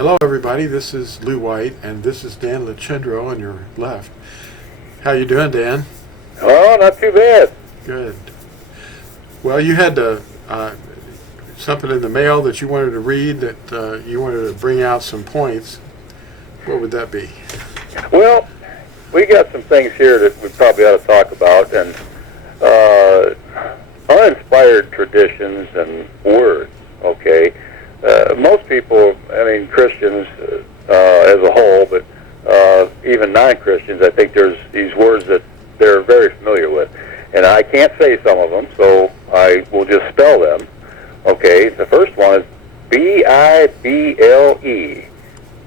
Hello, everybody. This is Lou White, and this is Dan Lachendro on your left. How you doing, Dan? Oh, not too bad. Good. Well, you had something in the mail that you wanted to read, that you wanted to bring out some points. What would that be? Well, we got some things here that we probably ought to talk about, and uninspired traditions and words, okay? Most people, I mean, Christians as a whole, but even non-Christians, I think there's these words that they're very familiar with. And I can't say some of them, so I will just spell them. Okay, the first one is B-I-B-L-E.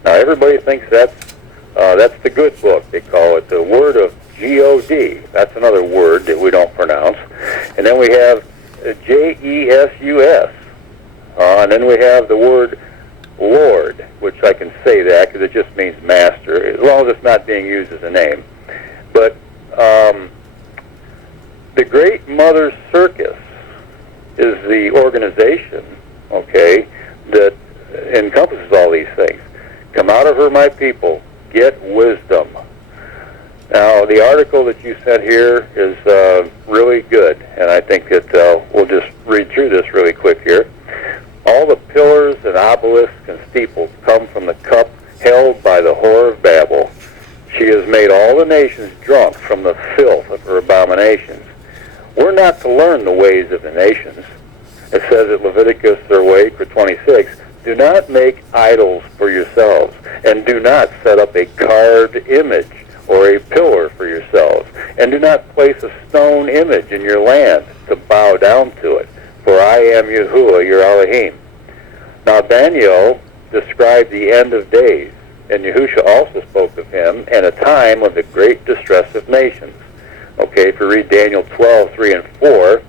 Now, everybody thinks that's the good book. They call it the word of G-O-D. That's another word that we don't pronounce. And then we have J-E-S-U-S. And then we have the word Lord, which I can say that because it just means master, as long as it's not being used as a name. But the Great Mother Circus is the organization, okay, that encompasses all these things. Come out of her, my people, get wisdom. Now, the article that you sent here is really good, and I think that we'll just read through this really quick here. All the pillars and obelisks and steeples come from the cup held by the whore of Babel. She has made all the nations drunk from the filth of her abominations. We're not to learn the ways of the nations. It says at Leviticus or 26, do not make idols for yourselves, and do not set up a carved image or a pillar for yourselves, and do not place a stone image in your land to bow down to it. For I am Yahuwah, your Elohim. Now Danial described the end of days, and Yahusha also spoke of him, and a time of the great distress of nations. Okay, if you read Daniel 12:3 and 4,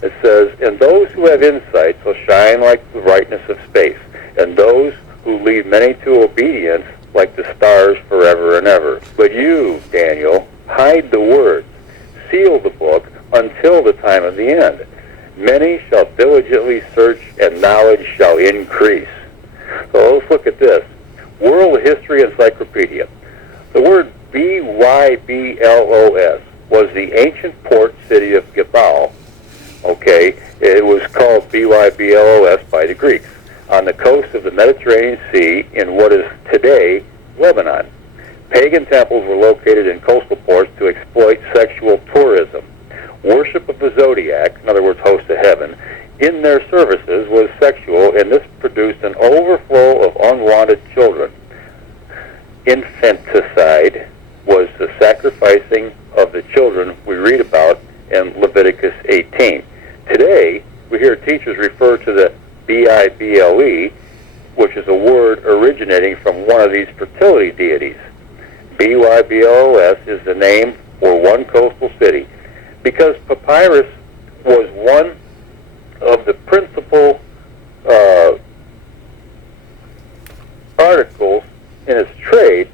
it says, and those who have insight shall shine like the brightness of space, and those who lead many to obedience like the stars forever and ever. But you, Daniel, hide the word, seal the book until the time of the end. Many shall diligently search, and knowledge shall increase. So let's look at this. World History Encyclopedia. The word BYBLOS was the ancient port city of Gibal. Okay, it was called BYBLOS by the Greeks, on the coast of the Mediterranean Sea in what is today Lebanon. Pagan temples were located in coastal ports to exploit sexual tourism. Worship of the zodiac, in other words, host of heaven, in their services was sexual, and this produced an overflow of unwanted children. Infanticide was the sacrificing of the children we read about in Leviticus 18. Today, we hear teachers refer to the BIBLE, which is a word originating from one of these fertility deities. BYBLOS is the name for one coastal city, because papyrus was one of the principal articles in its trade.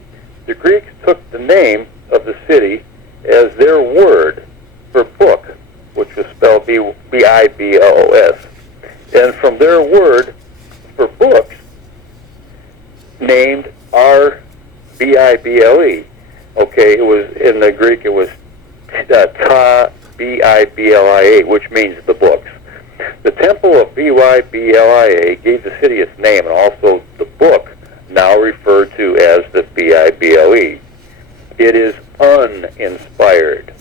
The Greeks took the name of the city as their word for book, which was spelled B-I-B-L-O-S. And from their word for books, named R-B-I-B-L-E. Okay, it was, in the Greek, it was Ta B-I-B-L-I-A, which means the books. The temple of BYBLIA gave the city its name, and also the book, now referred to as the BIBLE. It is uninspired.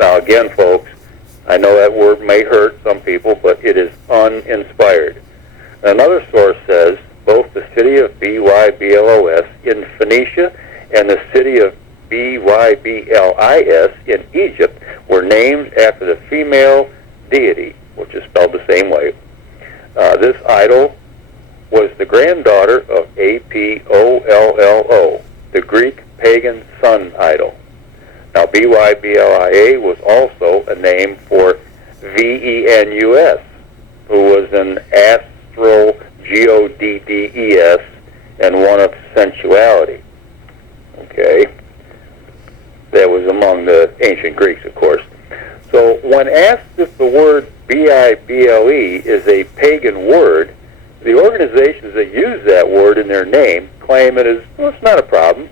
Now again, folks, I know that word may hurt some people, but it is uninspired. Another source says both the city of BYBLOS in Phoenicia and the city of BYBLIS in Egypt were named after the female deity, which is spelled the same way. This idol was the granddaughter of Apollo, the Greek pagan sun idol. Now, BYBLIA was also a name for Venus, who was an astral Goddes and one of sensuality. Okay? That was among the ancient Greeks, of course. So when asked if the word BIBLE is a pagan word, The organizations that use that word in their name claim it is, well, it's not a problem,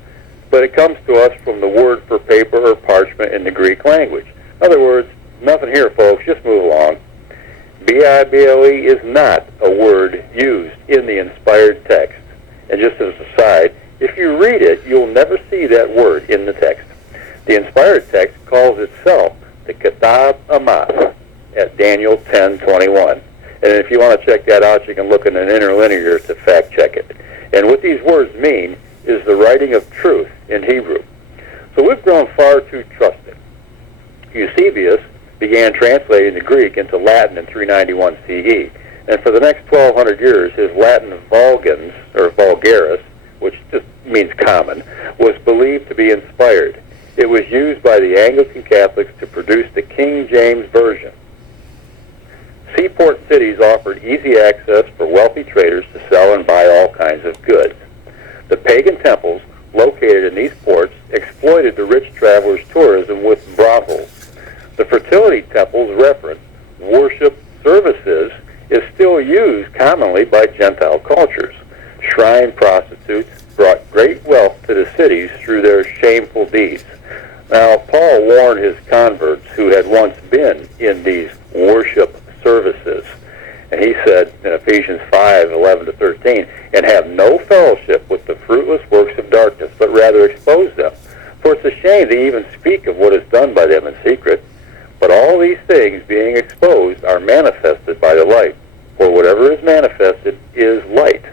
but it comes to us from the word for paper or parchment in the Greek language. In other words, nothing here, folks, just move along. BIBLE is not a word used in the inspired text. And just as an aside, if you read it, you'll never see that word in the text. The inspired text calls itself the Kitab Amath at Danial 10:21. And if you want to check that out, you can look in an interlinear to fact check it. And what these words mean is the writing of truth in Hebrew. So we've grown far too trusting. Eusebius began translating the Greek into Latin in 391 CE. And for the next 1,200 years, his Latin vulgans, or vulgaris, which just means common, was believed to be inspired. It was used by the Anglican Catholics to produce the King James Version. Seaport cities offered easy access for wealthy traders to sell and buy all kinds of goods. The pagan temples located in these ports exploited the rich travelers' tourism with brothels. The fertility temples referenced worship services is still used commonly by Gentile cultures. Shrine prostitutes brought great wealth to the cities through their shameful deeds. Now, Paul warned his converts who had once been in these worship services. And he said in Ephesians 5:11-13, and have no fellowship with the fruitless works of darkness, but rather expose them. For it's a shame to even speak of what is done by them in secret. But all these things being exposed are manifested by the light. For whatever is manifested is light.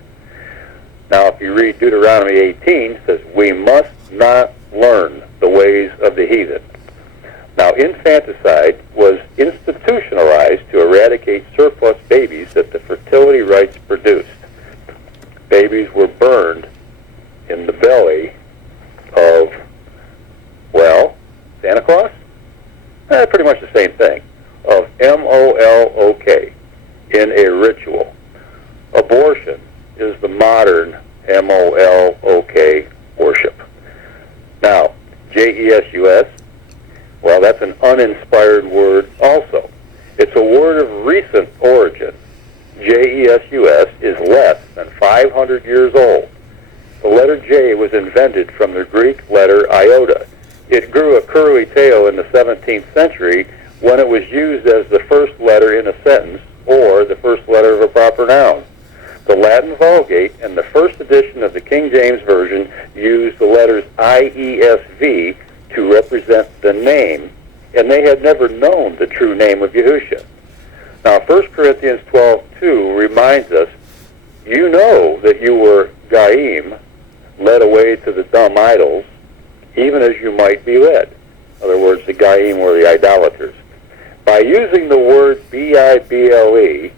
Now, if you read Deuteronomy 18, it says, we must not learn the ways of the heathen. Now, infanticide was institutionalized to eradicate surplus babies that the fertility rites produced. Babies were burned in the belly of, well, Santa Claus? Pretty much the same thing, of M-O-L-O-K, in a ritual. Abortion is the modern M-O-L-O-K worship. Now, J-E-S-U-S, well, that's an uninspired word also. It's a word of recent origin. J-E-S-U-S is less than 500 years old. The letter J was invented from the Greek letter iota. It grew a curly tail in the 17th century when it was used as the first letter in a sentence or the first letter of a proper noun. The Latin Vulgate and the first edition of the King James Version used the letters I-E-S-V to represent the name, and they had never known the true name of Yahusha. Now, 1 Corinthians 12:2 reminds us, you know that you were Gaim, led away to the dumb idols, even as you might be led. In other words, the Gaim were the idolaters. By using the word B-I-B-L-E,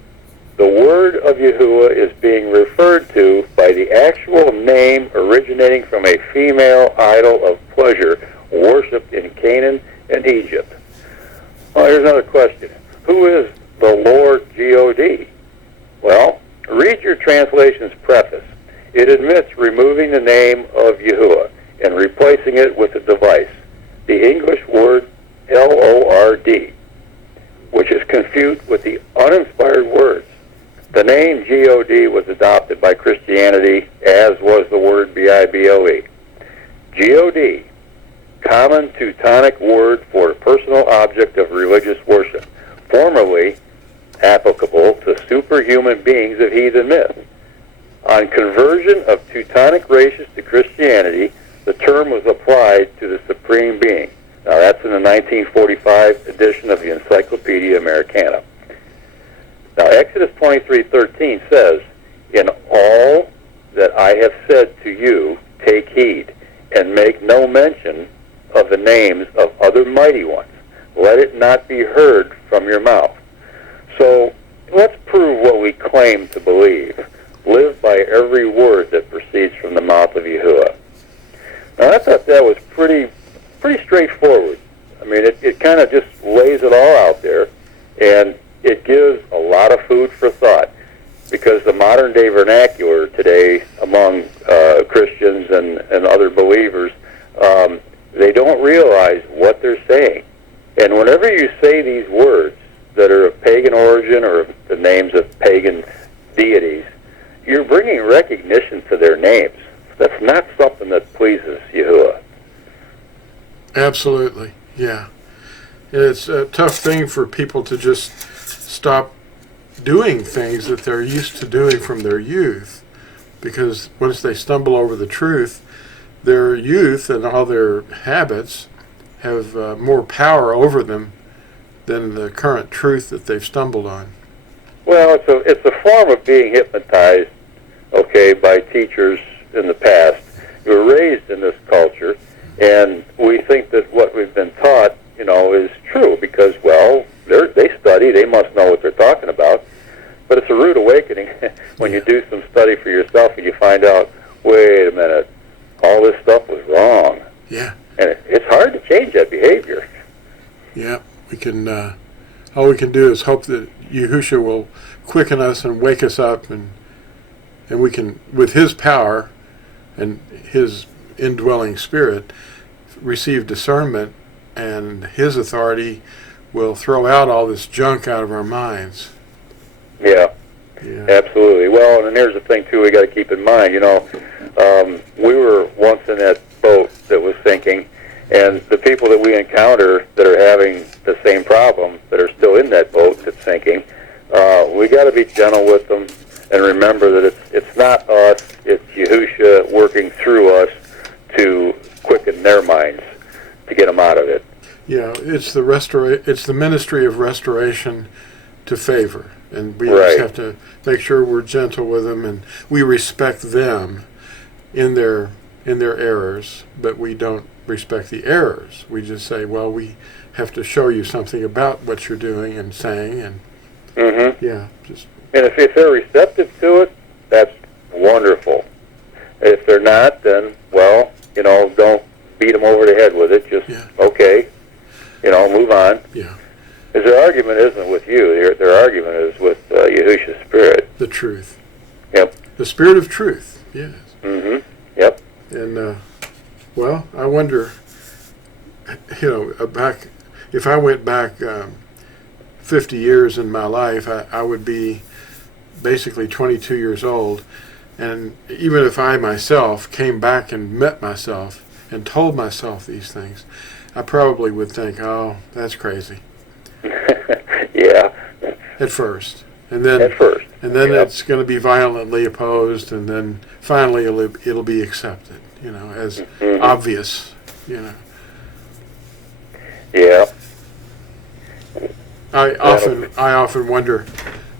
the word of Yahuwah is being referred to by the actual name originating from a female idol of pleasure worshipped in Canaan and Egypt. Well, here's another question. Who is the Lord God? Well, read your translation's preface. It admits removing the name of Yahuwah and replacing it with a device, the English word Lord, which is confused with the uninspired words. The name God was adopted by Christianity, as was the word Bible. God, common Teutonic word for a personal object of religious worship, formerly applicable to superhuman beings of heathen myth. On conversion of Teutonic races to Christianity, the term was applied to the Supreme Being. Now, that's in the 1945 edition of the Encyclopedia Americana. Now, Exodus 23:13 says, in all that I have said to you, take heed, and make no mention of the names of other mighty ones. Let it not be heard from your mouth. So, let's prove what we claim to believe. Live by every word that proceeds from the mouth of Yahuwah. Now, I thought that was pretty straightforward. I mean, it kind of just lays it all out there, and it gives a lot of food for thought, because the modern-day vernacular today among Christians and other believers, they don't realize what they're saying. And whenever you say these words that are of pagan origin or the names of pagan deities, you're bringing recognition to their names. That's not something that pleases Yahuwah. Absolutely, yeah. It's a tough thing for people to just stop doing things that they're used to doing from their youth, because once they stumble over the truth, their youth and all their habits have more power over them than the current truth that they've stumbled on. Well, it's a form of being hypnotized, okay, by teachers in the past. We were raised in this culture, and we think that what we've been taught, is true because, well, they study, they must know what they're talking about. But it's a rude awakening when you do some study for yourself and you find out, wait a minute, all this stuff was wrong. Yeah. And it's hard to change that behavior. Yeah, we can. All we can do is hope that Yahusha will quicken us and wake us up, and we can, with His power and His indwelling Spirit, receive discernment, and His authority will throw out all this junk out of our minds. Yeah. Yeah. Absolutely. Well, and here's the thing, too, we got to keep in mind, we were once in that boat that was sinking, and the people that we encounter that are having the same problem, that are still in that boat that's sinking, we got to be gentle with them and remember that it's not us, it's Yahusha working through us to quicken their minds, to get them out of it. Yeah, it's the ministry of restoration to favor. And we Right. just have to make sure we're gentle with them, and we respect them in their errors, but we don't respect the errors. We just say, well, we have to show you something about what you're doing and saying, and And if they're receptive to it, that's wonderful. If they're not, then, well, don't beat them over the head with it. Just, okay, move on. Yeah. Because their argument isn't with you. Their argument is with Yahusha's Spirit. The truth. Yep. The Spirit of truth, yes. Mm-hmm. Yep. And, well, I wonder, if I went back 50 years in my life, I would be basically 22 years old. And even if I myself came back and met myself and told myself these things, I probably would think, oh, that's crazy. Yeah. At first. And then it's going to be violently opposed, and then finally it'll be accepted, as obvious, Yeah. I often wonder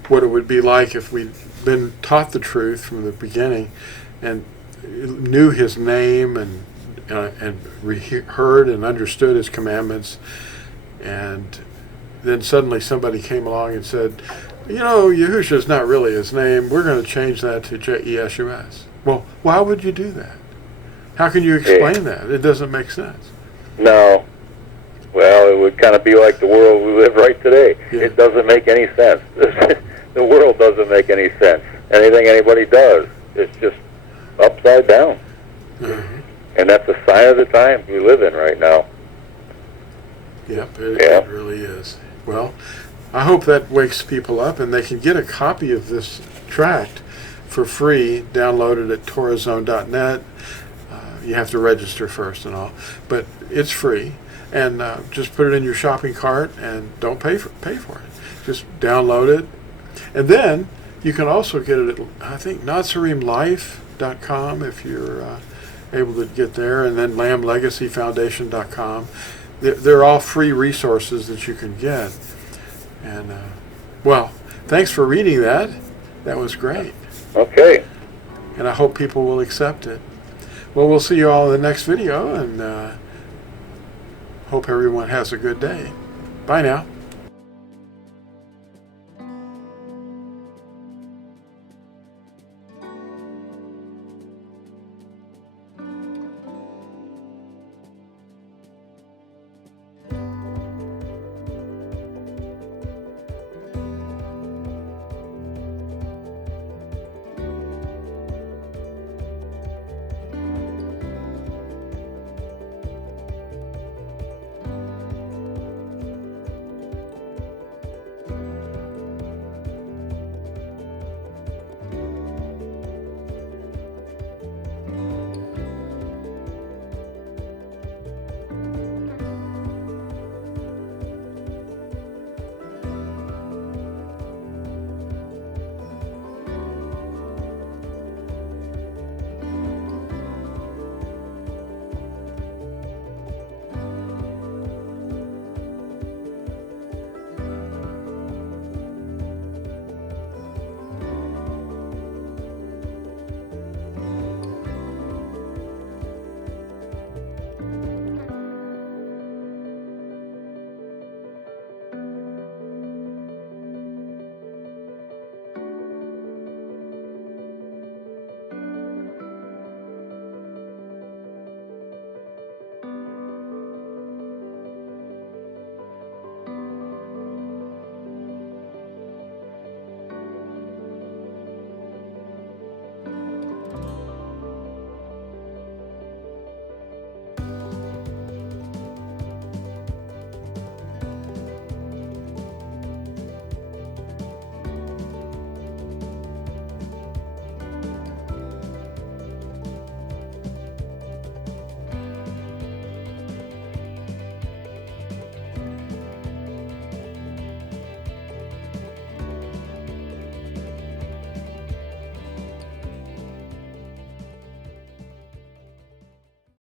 what it would be like if we'd been taught the truth from the beginning and knew His name and heard and understood His commandments, and then suddenly somebody came along and said, Yahusha is not really His name. We're going to change that to J-E-S-U-S. Well, why would you do that? How can you explain that? It doesn't make sense. No. Well, it would kind of be like the world we live right today. Yeah. It doesn't make any sense. The world doesn't make any sense. Anything anybody does, it's just upside down. Mm-hmm. And that's a sign of the time we live in right now. Yep, it really is. Well, I hope that wakes people up, and they can get a copy of this tract for free, downloaded at TorahZone.net. You have to register first and all, but it's free. And just put it in your shopping cart and don't pay for it. Just download it. And then you can also get it at, I think, NatsarimLife.com if you're able to get there, and then LambLegacyFoundation.com. They're all free resources that you can get. And, well, thanks for reading that. That was great. Okay. And I hope people will accept it. Well, we'll see you all in the next video, and hope everyone has a good day. Bye now.